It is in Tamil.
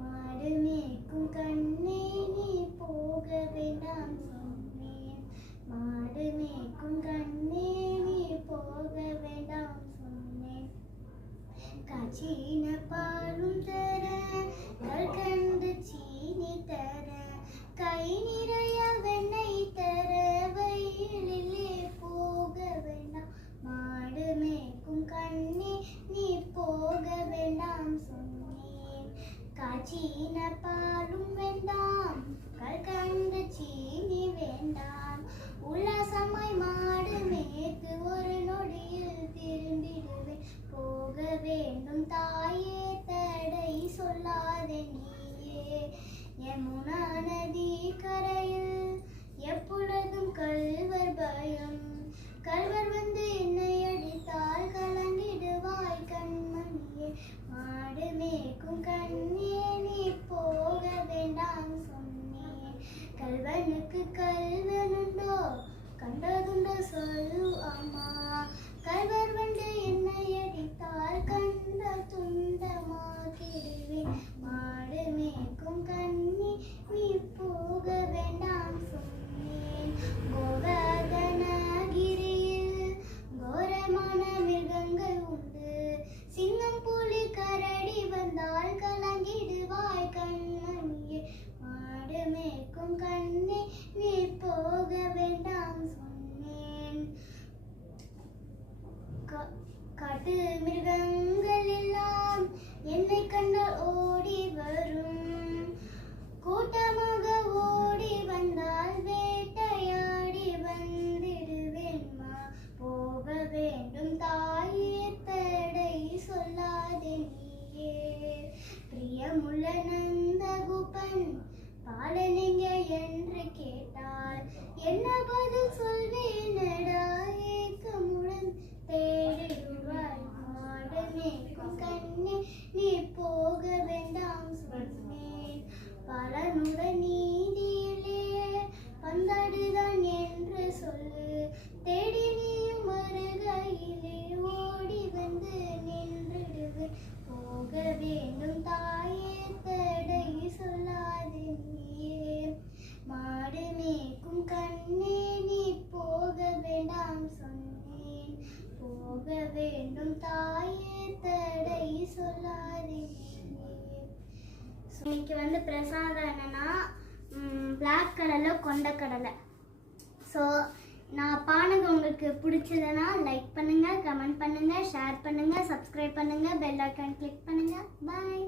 மாடு மேய்க்கும் கண்ணே நீ போக வேண்டாம் சொன்னேன். மாடு மேய்க்கும் கண்ணே நீ போக வேண்டாம் சொன்னேன். காய்ச்சின பாலும் தர கற்கண்டு சீனி தர கை நிறைய வெண்ணெய் தர வயலிலே போக வேண்டாம். மாடு மேய்க்கும் கண்ணே நீ போக வேண்டாம் சொன்னேன். காய்ச்சின பாலும் வேண்டாம் கற்கண்டு சீனி வேண்டாம். உல்லாசமாய் மாடு மேய்த்து ஒரு நொடியில் திரும்பிடுவேன். போக வேண்டும் தாயே தடை சொல்லாதே நீயே. யமுனா நதி கரையில் எப்பொழுதும் கள்வர் பயம். கள்வர் வந்து என்னை அடித்தால் கலங்கிடுவாய் கண்மணியே. மாடு மேய்க்கும் கண்ணே நீ போக வேண்டாம் சொன்னேன். கள்வனுக்கு கள்வனுண்டோ கண்டதுண்டோ சொல்லு அம்மா. கள்வர் வந்து என்னை அடித்தால் கண்ட துண்டமாக்கிடுவேன். மாடு மேய்க்கும் கண்ணே நீ போக வேண்டாம் சொன்னேன். கோவர்தனகிரியில் கோரமான மிருகங்கள் உண்டு. சிங்கம் புலி கரடி வந்தால் கலங்கிடுவாய் கண்மணியே. மாடு மேய்க்கும் கண்ணே நீ போக வேண்டாம் சொன்னேன். காட்டு மிருகங்கள் எல்லாம் என்னை கண்டால் ஓடி வரும். கூட்டமாக ஓடி வந்தால் வேட்டையாடி வந்திடுவேன். போக வேண்டும் தாயே தடை சொல்லாதே நீயே. பிரியமுள்ள நந்தகுபன் பாலனெங்க என்று கேட்டால் என்ன பதில் சொல்வேனடா ஏக்கமுடன் தேடிடுவாய். மாடு மேய்க்கும் கண்ணே நீ போக வேண்டாம் சொன்னேன். பலனுடன் நீதியிலே பந்தாடுதான் என்று சொல்லு. தேடி நீயும் வருகையிலே ஓடி வந்து நின்றுடுவேன். போக வேண்டும் தாயே தடை சொல்லாதே நீயே. மாடு மேய்க்கும் கண்ணே நீ போக வேண்டாம் சொன்னேன். போக வேண்டும் தாயே தடை சொல்லாதே நீயே. இன்னைக்கு வந்து பிரசாதம் என்னன்னா பிளாக் கலரில் கொண்டக்கடலை. ஸோ நான் பானகம் உங்களுக்கு பிடிச்சதுன்னா லைக் பண்ணுங்கள், கமெண்ட் பண்ணுங்கள், ஷேர் பண்ணுங்கள், சப்ஸ்கிரைப் பண்ணுங்கள், பெல் ஐக்கான் கிளிக் பண்ணுங்கள். பாய்.